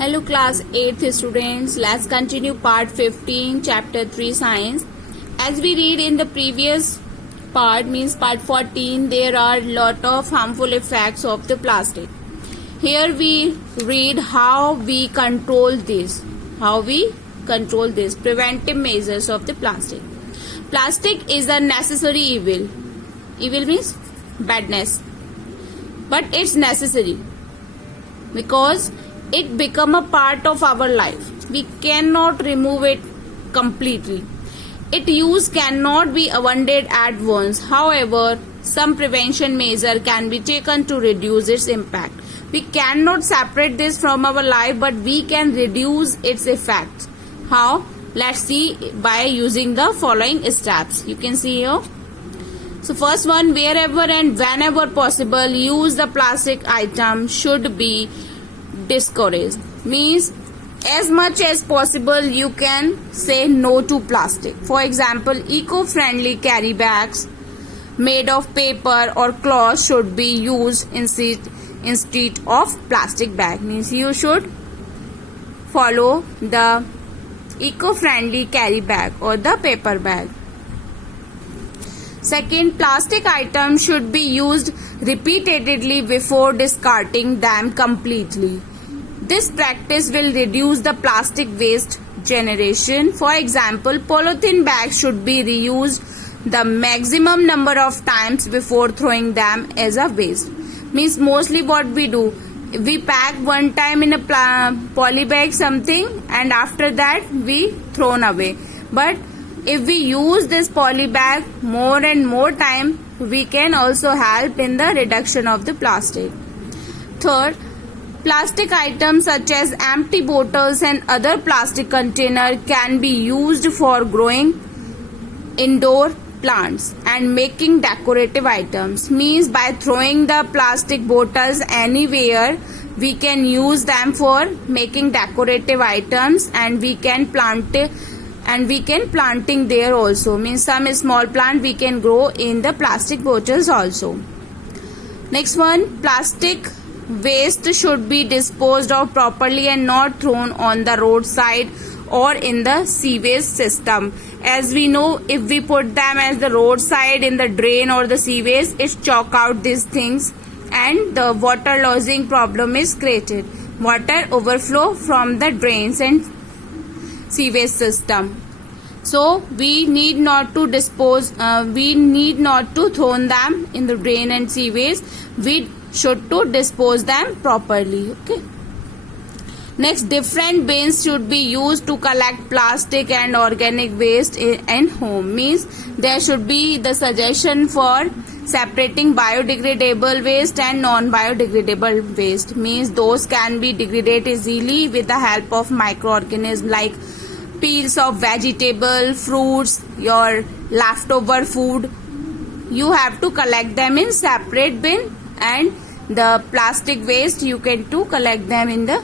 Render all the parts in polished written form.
Hello class 8th students, let's continue part 15 chapter 3 science. As we read in the previous part, means part 14, there are lot of harmful effects of the plastic. Here we read how we control this, preventive measures of the plastic. Plastic is a necessary evil. Evil means badness, but it's necessary because it become a part of our life. We cannot remove it completely. Its use cannot be avoided at once. However, some prevention measure can be taken to reduce its impact. We cannot separate this from our life, but we can reduce its effects. How? Let's see by using the following steps. You can see here. So first one, wherever and whenever possible, use the plastic item should be discouraged. Means as much as possible you can say no to plastic. For example, eco-friendly carry bags made of paper or cloth should be used instead of plastic bag. Means you should follow the eco-friendly carry bag or the paper bag. Second, plastic items should be used repeatedly before discarding them completely. This practice will reduce the plastic waste generation. For example, polythene bags should be reused the maximum number of times before throwing them as a waste. Means mostly what we do, we pack one time in a poly bag something and after that we thrown away. But if we use this poly bag more and more time, we can also help in the reduction of the plastic. Third, plastic items such as empty bottles and other plastic containers can be used for growing indoor plants and making decorative items. Means by throwing the plastic bottles anywhere, we can use them for making decorative items and we can planting there also. Means some small plant we can grow in the plastic bottles also. Next one, plastic waste should be disposed of properly and not thrown on the roadside or in the sewage system. As we know, if we put them as the roadside in the drain or the sewage, it choke out these things and the water losing problem is created. Water overflow from the drains and sewage system. So we need not to throw them in the drain and sewage. We should to dispose them properly. Okay. Next, different bins should be used to collect plastic and organic waste in home. Means there should be the suggestion for separating biodegradable waste and non-biodegradable waste. Means those can be degraded easily with the help of microorganisms like peels of vegetable, fruits, your leftover food. You have to collect them in separate bin and the plastic waste you can to collect them in the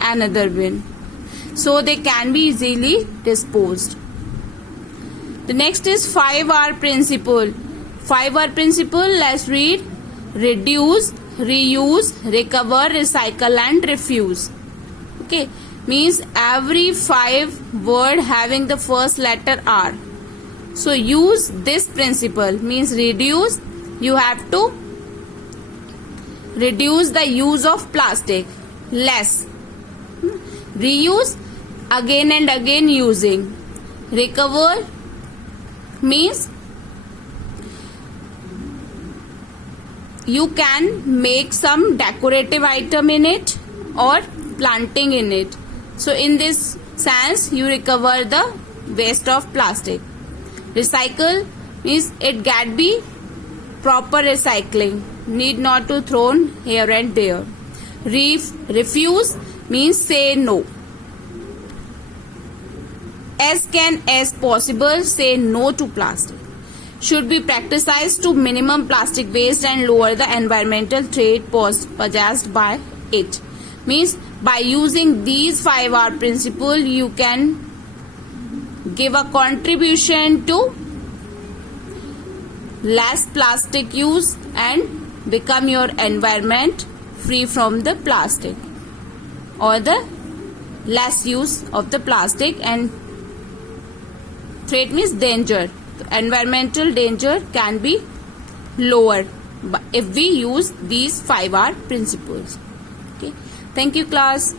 another bin so they can be easily disposed. The next is 5R principle. 5R principle, let's read. Reduce, reuse, recover, recycle and refuse. Okay, means every 5 word having the first letter R. So use this principle. Means reduce, you have to reduce the use of plastic, less. Reuse, again and again using. Recover means you can make some decorative item in it or planting in it. So in this sense you recover the waste of plastic. Recycle means it get be proper recycling, need not to thrown here and there. Refuse means say no. As possible say no to plastic. Should be practiced to minimum plastic waste and lower the environmental threat possessed by it. Means by using these 5R principle you can give a contribution to less plastic use and become your environment free from the plastic or the less use of the plastic, and threat means danger. Environmental danger can be lower if we use these 5R principles. Okay, thank you class.